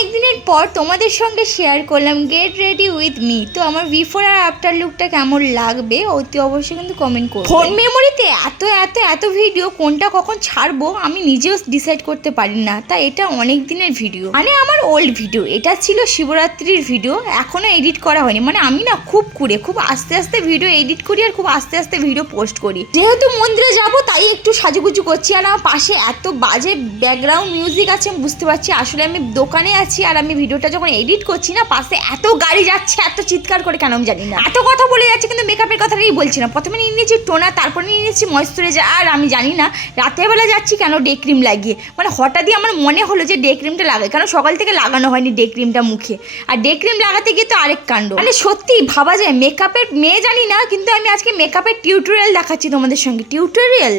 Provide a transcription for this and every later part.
অনেক দিনের পর তোমাদের সঙ্গে শেয়ার করলাম গেট রেডি উইথ মি তো আমার বিফোর আর আফটার লুকটা কেমন লাগবে অতি অবশ্যই কিন্তু কমেন্ট করো ফোন মেমোরিতে এত এত এত ভিডিও কোনটা কখন ছাড়বো আমি নিজেও ডিসাইড করতে পারি না। তা এটা অনেক দিনের ভিডিও মানে আমার ওল্ড ভিডিও এটা ছিল শিবরাত্রির ভিডিও এখনও এডিট করা হয়নি। মানে আমি না খুব কুড়ে খুব আস্তে আস্তে ভিডিও এডিট করি আর খুব আস্তে আস্তে ভিডিও পোস্ট করি। যেহেতু মন্দিরে যাব তাই একটু সাজুগুজু করছি। আর আমার পাশে এত বাজে ব্যাকগ্রাউন্ড মিউজিক আছে আমি বুঝতে পারছি। আসলে আমি দোকানে আছি আর আমি ভিডিওটা যখন এডিট করছি না, পাশে এত গাড়ি যাচ্ছে, এত চিৎকার করে, কেন আমি জানি না। এত কথা বলে যাচ্ছে, কিন্তু মেকআপের কথাটাই বলছি না। প্রথমে নিয়ে নিয়েছি টোনা, তারপরে নিয়ে নিয়েছি ময়েশ্চারাইজার আর আমি জানি না, রাতের বেলা যাচ্ছি কেন ডে ক্রিম লাগিয়ে? মানে হঠাৎই আমার মনে হলো যে ডে ক্রিমটা লাগাই কারণ সকাল থেকে লাগানো হয়নি ডে ক্রিমটা মুখে? আর ডে ক্রিম লাগাতে গিয়ে তো আরেক কাণ্ড। মানে সত্যি ভাবা যায় মেকআপের মেয়ে জানি না, কিন্তু আমি আজকে মেকআপের টিউটোরিয়াল দেখাচ্ছি তোমাদের সঙ্গে। টিউটোরিয়াল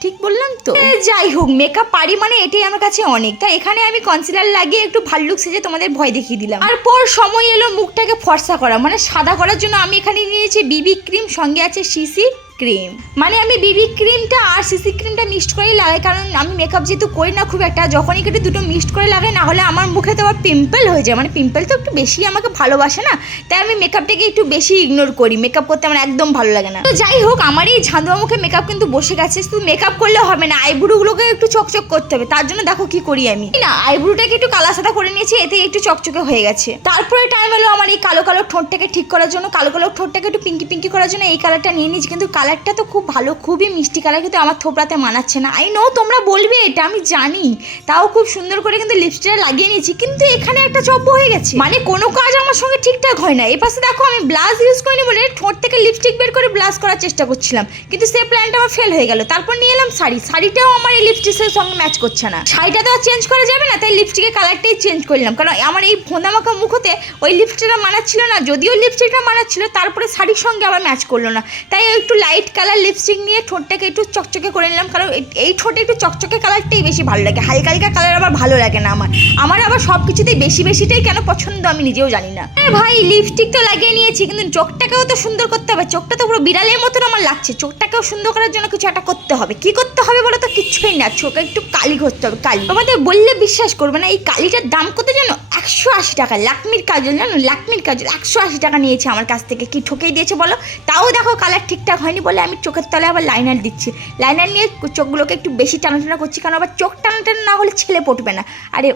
ঠিক বললাম তো? যাই হোক মেকআপ পারি মানে এটাই আমার কাছে অনেক। তাই এখানে আমি কনসিলার লাগিয়ে একটু ভাল্লুক সেজে তোমাদের ভয় দেখিয়ে দিলাম। আর পর সময় এলো মুখটাকে ফর্সা করা। মানে সাদা করার জন্য আমি এখানে নিয়েছি বিবি ক্রিম সঙ্গে আছে সিসি ক্রিম মানে আমি বিবি ক্রিমটা আর সিসি ক্রিমটা মিক্সড করেই লাগাই, কারণ আমি মেকআপ যেহেতু করি না খুব একটা, যখনই কেটে দুটো মিক্সড করে লাগাই না হলে আমার মুখে তো আবার পিম্পল হয়ে যায়। মানে পিম্পল তো একটু বেশি আমাকে ভালোবাসে না, তাই আমি মেকআপটাকে একটু বেশি ইগনোর করি। মেকআপ করতে আমার একদম ভালো লাগে না। তো যাই হোক, আমার এই ঝাঁদুয়া মুখে মেকআপ কিন্তু বসে গেছে, শুধু মেকআপ করলে হবে না আইব্রুগুলোকে একটু চকচক করতে হবে। তার জন্য দেখো কি করি আমি। না আইব্রুটাকে একটু কালা সাদা করে নিয়েছি এতে একটু চকচকে হয়ে গেছে। তারপরে টাইম এলো আমার এই কালো কালো ঠোঁটটাকে ঠিক করার জন্য, কালো কালো ঠোঁটটাকে একটু পিঙ্কি পিঙ্কি করার জন্য এই কালারটা নিয়ে নিয়েছি, কিন্তু কালারটা তো খুব ভালো, খুবই মিষ্টি কালার, কিন্তু আমার থোপড়াতে মানাচ্ছে না। আই নো তোমরা বলবে এটা, আমি জানি। তাও খুব সুন্দর করে কিন্তু লিপস্টিকটা লাগিয়ে নিয়েছি, কিন্তু এখানে একটা চব্য হয়ে গেছে। মানে কোনো কাজ আমার সঙ্গে ঠিকঠাক হয় না। এই পাশে দেখো আমি ব্লাউজ ইউজ করিনি বলে ঠোঁট থেকে লিপস্টিক বের করে ব্লাউজ করার চেষ্টা করছিলাম, কিন্তু সেই প্ল্যানটা আমার ফেল হয়ে গেল। তারপর নিয়ে এলাম শাড়ি। শাড়িটাও আমার এই লিপস্টিকের সঙ্গে ম্যাচ করছে না। শাড়িটা তো আর চেঞ্জ করা যাবে না, তাই লিপস্টিকের কালারটাই চেঞ্জ করলাম। কারণ আমার এই ফোঁদা মাখা মুখতে ওই লিপস্টিকটা মানাচ্ছিল না। যদিও লিপস্টিকটা মানাচ্ছিল, তারপরে শাড়ির সঙ্গে আবার ম্যাচ করল না। তাই একটু লাইট কালার লিপস্টিক নিয়ে ঠোঁটটাকে একটু চকচকে করে নিলাম, কারণ এই ঠোঁটে একটু চকচকে কালারটাই বেশি ভালো লাগে। হালকা হালকা কালার আবার ভালো লাগে না আমার। আমার আবার সব কিছুতেই বেশি বেশিটাই কেন পছন্দ আমি নিজেও জানি না। আরে ভাই লিপস্টিক তো লাগিয়ে নিয়েছি, কিন্তু চোখটাকেও তো সুন্দর করতে হবে। চোখটা তো পুরো বিড়ালের মতন আমার লাগছে। চোখটাকেও সুন্দর করার জন্য কিছু একটা করতে হবে। কি করতে হবে বলো তো? কিছুই না। চোখে একটু কালি করতে হবে, কালি। তোমাদের বললে বিশ্বাস করবে না, এই কালিটার দাম কত জানো একশো আশি টাকা। লাকমির কাজল, জানো? লাকমির কাজল একশো আশি টাকা নিয়েছে আমার কাছ থেকে। কি ঠকেই দিয়েছে বলো? তাও দেখো কালার ঠিকঠাক হয়নি বলে আমি চোখের তলে আবার লাইনার দিচ্ছি। লাইনার নিয়ে চোখগুলোকে একটু বেশি টানা টানা করছি কারণ আবার চোখ টানা টানা না হলে ছেলে পটবে না। আরে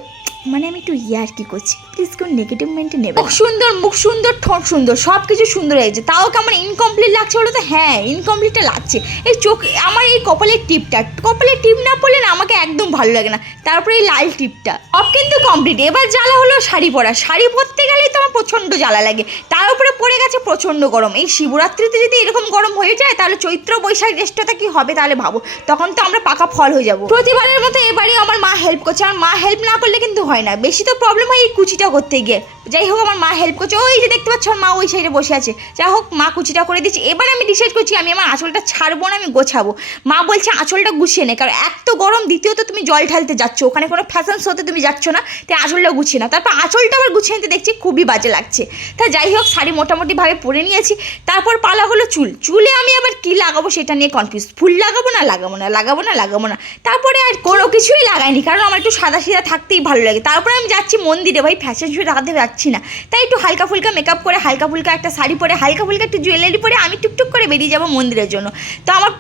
মানে আমি একটু ইয়ার কি করছি। প্লিজ কোন নেগেটিভ মেন্টে নেবে মুখ সুন্দর মুখ সুন্দর, ঠোঁট সুন্দর সব কিছু সুন্দর হয়েছে তাও কেমন ইনকমপ্লিট লাগছে বলো তো? হ্যাঁ ইনকমপ্লিটটা লাগছে। এই চোখ, আমার এই কপালের টিপটা। কপালের টিপ না পড়লে না আমাকে একদম ভালো লাগে না। তারপরে এই লাল টিপটা। সব কিন্তু কমপ্লিট এবার জ্বালা হলো শাড়ি পরা। শাড়ি পরতে গেলেই তো আমার প্রচণ্ড জ্বালা লাগে। তার উপরে পড়ে গেছে প্রচণ্ড গরম। এই শিবরাত্রিতে যদি এরকম গরম হয়ে যায়, তাহলে চৈত্র বৈশাখ জ্যেষ্ঠতা কি হবে তাহলে ভাবো। তখন তো আমরা পাকা ফল হয়ে যাব। প্রতিবারের মতো এবারে আমার মা হেল্প করছে। আমার মা হেল্প না করলে কিন্তু হয় না। বেশি তো প্রবলেম হয় এই কুচিটা করতে গিয়ে। যাই হোক, আমার মা হেল্প করছে। ওই যে দেখতে পাচ্ছ, আমার মা ওই সাইডে বসে আছে। যাই হোক, মা কুচিটা করে দিচ্ছে। এবার আমি ডিসাইড করছি, আমি আমার আঁচলটা ছাড়বো না, আমি গোছাবো। মা বলছে, আঁচলটা গুছিয়ে নে, কারণ এক তো গরম, দ্বিতীয়ত তুমি জল ঢালতে যাচ্ছ। ওখানে কোনো ফ্যাশন শোতে তুমি যাচ্ছ না, তাই আঁচলটা গুছিয়ে না তারপর আঁচলটা আবার গুছিয়ে নিতে দেখছি, খুবই বাজে লাগছে। তা যাই হোক, শাড়ি মোটামুটিভাবে পরে নিয়েছি। তারপর পালা হলো চুল। চুলে আমি আবার কি লাগাবো সেটা নিয়ে কনফিউজ ফুল লাগাবো না লাগাবো না লাগাবো না লাগাবো না। তারপরে আর কোনো কিছুই লাগাইনি, কারণ আমার একটু সাদা সিধা থাকতেই ভালো লাগে। তারপরে আমি যাচ্ছি মন্দিরে। ভাই ফ্যাশন শো লাগাতে যাচ্ছি। না। তাই একটু হালকা ফুলকা মেকআপ করে, হালকা ফুলকা একটা শাড়ি পরে, হালকা ফুলকা একটু জুয়েলারি পরে আমি টুকটুক করে বেরিয়ে যাব মন্দিরের জন্য। তো আমার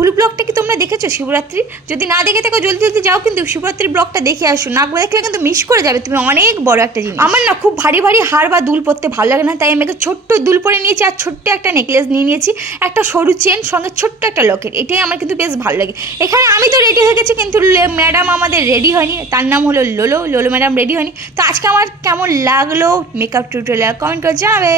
ফুল ব্লগটা কি তোমরা দেখেছ শিবরাত্রি যদি না দেখে থাকো, জলদি জলদি যাও কিন্তু শিবরাত্রির ব্লগটা দেখে আসো। না দেখলে কিন্তু মিস করে যাবে। তুমি অনেক বড় একটা জিনিস। আমার না খুব ভারী ভারী হার বা দুল পরতে ভালো লাগে না, তাই আমি একটা ছোট্ট দুল পরে নিয়েছি আর ছোট্ট একটা নেকলেস নিয়ে নিয়েছি। একটা সরু চেন সঙ্গে ছোট্ট একটা লকেট এটাই আমার কিন্তু বেশ ভালো লাগে। এখানে আমি তো রেডি হয়ে গেছি, কিন্তু ম্যাডাম আমাদের রেডি হয়নি। তার নাম হলো লোলো। লোলো ম্যাডাম রেডি হয়নি। তো আজকে আমার কেমন লাগল? মেকআপ টিউটোরিয়াল কমেন্ট করে জানাবে।